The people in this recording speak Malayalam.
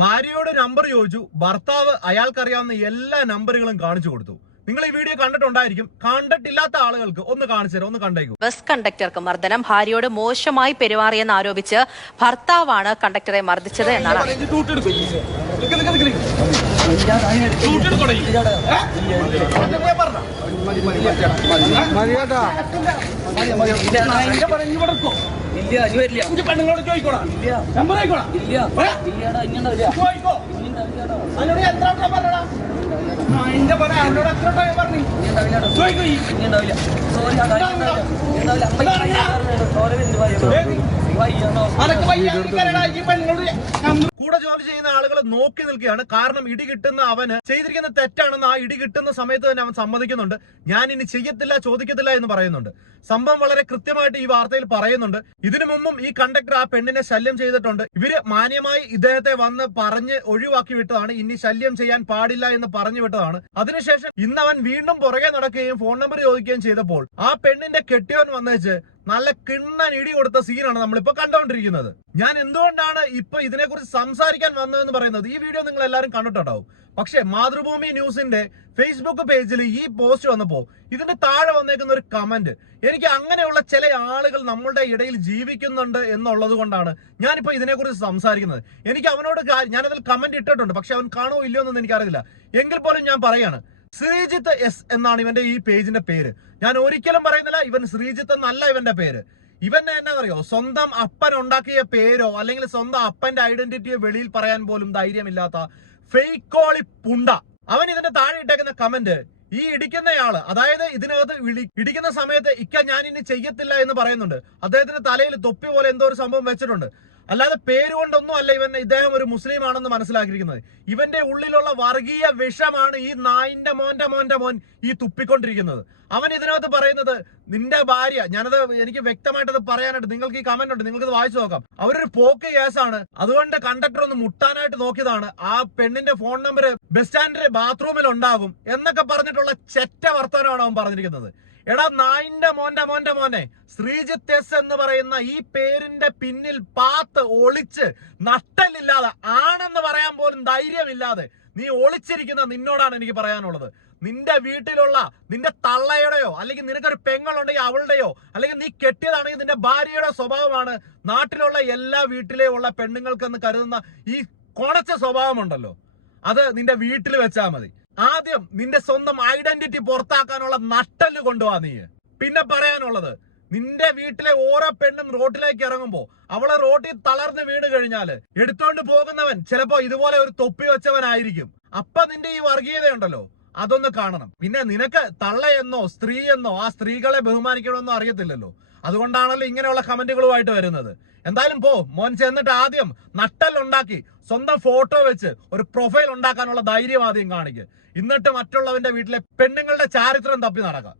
ഭാര്യയോട് നമ്പർ ചോദിച്ചു. ഭർത്താവ് അയാൾക്കറിയാവുന്ന എല്ലാ നമ്പറുകളും കാണിച്ചു കൊടുത്തു. നിങ്ങൾ ഈ വീഡിയോ കണ്ടിട്ടുണ്ടായിരിക്കും. കണ്ടിട്ടില്ലാത്ത ആളുകൾക്ക് ഒന്ന് കാണിച്ചു തരാം, ഒന്ന് കണ്ടേക്കൂ. ബസ് കണ്ടക്ടർക്ക് മർദ്ദനം. ഭാര്യയോട് മോശമായി പെരുമാറിയെന്ന് ആരോപിച്ച് ഭർത്താവാണ് കണ്ടക്ടറെ മർദ്ദിച്ചത് എന്നാണ്. പെണ്ണുങ്ങളോട് ചോദിക്കോളാം. കൂടെ ജോലി ചെയ്യുന്ന ആളുകൾ നോക്കി നിൽക്കുകയാണ്. കാരണം ഇടി കിട്ടുന്ന അവന് ചെയ്തിരിക്കുന്ന തെറ്റാണെന്ന് ആ ഇടി കിട്ടുന്ന സമയത്ത് തന്നെ അവൻ സമ്മതിക്കുന്നുണ്ട്. ഞാൻ ഇനി ചെയ്യത്തില്ല, ചോദിക്കത്തില്ല എന്ന് പറയുന്നുണ്ട്. സംഭവം വളരെ കൃത്യമായിട്ട് ഈ വാർത്തയിൽ പറയുന്നുണ്ട്. ഇതിനു മുമ്പും ഈ കണ്ടക്ടർ ആ പെണ്ണിനെ ശല്യം ചെയ്തിട്ടുണ്ട്. ഇവര് മാന്യമായി ഇദ്ദേഹത്തെ വന്ന് പറഞ്ഞ് ഒഴിവാക്കി വിട്ടതാണ്. ഇനി ശല്യം ചെയ്യാൻ പാടില്ല എന്ന് പറഞ്ഞു വിട്ടതാണ്. അതിനുശേഷം ഇന്ന് അവൻ വീണ്ടും പുറകെ നടക്കുകയും ഫോൺ നമ്പർ ചോദിക്കുകയും ചെയ്തപ്പോൾ ആ പെണ്ണിന്റെ കെട്ടിയവൻ വന്നേച്ച് നല്ല കിണ്ണൻ ഇടി കൊടുത്ത സീനാണ് നമ്മളിപ്പോ കണ്ടുകൊണ്ടിരിക്കുന്നത്. ഞാൻ എന്തുകൊണ്ടാണ് ഇപ്പൊ ഇതിനെക്കുറിച്ച് സംസാരിക്കാൻ വന്നതെന്ന് പറയുന്നത് ഈ വീഡിയോ നിങ്ങൾ എല്ലാവരും കണ്ടിട്ടുണ്ടാവും. പക്ഷെ മാതൃഭൂമി ന്യൂസിന്റെ ഫേസ്ബുക്ക് പേജിൽ ഈ പോസ്റ്റ് വന്നപ്പോ ഇതിന്റെ താഴെ വന്നേക്കുന്ന ഒരു കമന്റ്, എനിക്ക് അങ്ങനെയുള്ള ചില ആളുകൾ നമ്മളുടെ ഇടയിൽ ജീവിക്കുന്നുണ്ട് എന്നുള്ളത് കൊണ്ടാണ് ഞാനിപ്പോ ഇതിനെക്കുറിച്ച് സംസാരിക്കുന്നത്. എനിക്ക് അവനോട് ഞാനതിൽ കമന്റ് ഇട്ടിട്ടുണ്ട്, പക്ഷെ അവൻ കാണുമോ ഇല്ലയോ എന്നൊന്നും എനിക്കറിയില്ല. എങ്കിൽ പോലും ഞാൻ പറയാണ്, ശ്രീജിത്ത് എസ് എന്നാണ് ഇവന്റെ ഈ പേജിന്റെ പേര്. ഞാൻ ഒരിക്കലും പറയുന്നില്ല ഇവൻ ശ്രീജിത്ത് എന്നല്ല ഇവന്റെ പേര്. ഇവന്റെ എന്നാ അറിയോ, സ്വന്തം അപ്പൻ ഉണ്ടാക്കിയ പേരോ അല്ലെങ്കിൽ സ്വന്തം അപ്പന്റെ ഐഡന്റിറ്റിയോ വെളിയിൽ പറയാൻ പോലും ധൈര്യമില്ലാത്ത ഫെയ്ക്കോളി പുണ്ട. അവൻ ഇതിന്റെ താഴെ ഇട്ടേക്കുന്ന കമന്റ്, ഈ ഇടിക്കുന്നയാള്, അതായത് ഇതിനകത്ത് ഇടിക്കുന്ന സമയത്ത് ഇക്ക ഞാൻ ഇനി ചെയ്യത്തില്ല എന്ന് പറയുന്നുണ്ട്. അദ്ദേഹത്തിന്റെ തലയിൽ തൊപ്പി പോലെ എന്തോ ഒരു സംഭവം വെച്ചിട്ടുണ്ട്. അല്ലാതെ പേരുകൊണ്ടൊന്നും അല്ല ഇദ്ദേഹം ഒരു മുസ്ലിം ആണെന്ന് മനസ്സിലാക്കിയിരിക്കുന്നത്. ഇവന്റെ ഉള്ളിലുള്ള വർഗീയ വിഷമാണ് ഈ നായിന്റെ മോൻ ഈ തുപ്പിക്കൊണ്ടിരിക്കുന്നത്. അവൻ ഇതിനകത്ത് പറയുന്നത് നിന്റെ ഭാര്യ, എനിക്ക് വ്യക്തമായിട്ടത് പറയാനായിട്ട് നിങ്ങൾക്ക് ഈ കമന്റ് ഉണ്ട്, നിങ്ങൾക്ക് ഇത് വായിച്ചു നോക്കാം. അവരൊരു പോക്ക് കേസാണ്, അതുകൊണ്ട് കണ്ടക്ടർ ഒന്ന് മുട്ടാനായിട്ട് നോക്കിയതാണ്. ആ പെണ്ണിന്റെ ഫോൺ നമ്പർ ബസ് സ്റ്റാൻഡിലെ ബാത്റൂമിൽ ഉണ്ടാകും എന്നൊക്കെ പറഞ്ഞിട്ടുള്ള ചെറ്റ വർത്തമാനമാണ് അവൻ പറഞ്ഞിരിക്കുന്നത്. എടാ നായിന്റെ മോനെ, ശ്രീജിത്ത് എസ് എന്ന് പറയുന്ന ഈ പേരിന്റെ പിന്നിൽ പാത്ത് ഒളിച്ച് നട്ടലില്ലാതെ, ആണെന്ന് പറയാൻ പോലും ധൈര്യമില്ലാതെ നീ ഒളിച്ചിരിക്കുന്ന നിന്നോടാണ് എനിക്ക് പറയാനുള്ളത്. നിന്റെ വീട്ടിലുള്ള നിന്റെ തള്ളയുടെയോ അല്ലെങ്കിൽ നിനക്കൊരു പെങ്ങളുണ്ടെങ്കിൽ അവളുടെയോ അല്ലെങ്കിൽ നീ കെട്ടിയതാണെങ്കിൽ നിന്റെ ഭാര്യയുടെ സ്വഭാവമാണ് നാട്ടിലുള്ള എല്ലാ വീട്ടിലെയുള്ള പെണ്ണുങ്ങൾക്കെന്ന് കരുതുന്ന ഈ കൊണച്ച സ്വഭാവമുണ്ടല്ലോ, അത് നിന്റെ വീട്ടിൽ വെച്ചാൽ മതി. ആദ്യം നിന്റെ സ്വന്തം ഐഡന്റിറ്റി പുറത്താക്കാനുള്ള നട്ടല് കൊണ്ടുപോവാ നീ. പിന്നെ പറയാനുള്ളത്, നിന്റെ വീട്ടിലെ ഓരോ പെണ്ണും റോട്ടിലേക്ക് ഇറങ്ങുമ്പോ അവളെ റോട്ടിൽ തളർന്ന് വീണ് കഴിഞ്ഞാല് എടുത്തോണ്ട് പോകുന്നവൻ ചിലപ്പോ ഇതുപോലെ ഒരു തൊപ്പി വെച്ചവനായിരിക്കും. അപ്പൊ നിന്റെ ഈ വർഗീയതയുണ്ടല്ലോ അതൊന്ന് കാണണം. പിന്നെ നിനക്ക് തള്ളയെന്നോ സ്ത്രീയെന്നോ ആ സ്ത്രീകളെ ബഹുമാനിക്കണമെന്നോ അറിയത്തില്ലല്ലോ. അതുകൊണ്ടാണല്ലോ ഇങ്ങനെയുള്ള കമന്റുകളുമായിട്ട് വരുന്നത്. എന്തായാലും മോൻ ചെന്നിട്ട് ആദ്യം നട്ടലുണ്ടാക്കി സ്വന്തം ഫോട്ടോ വെച്ച് ഒരു പ്രൊഫൈൽ ഉണ്ടാക്കാനുള്ള ധൈര്യം ആദ്യം കാണിക്കുക. എന്നിട്ട് മറ്റുള്ളവന്റെ വീട്ടിലെ പെണ്ണുങ്ങളുടെ ചാരിത്രം തപ്പി നടക്കാം.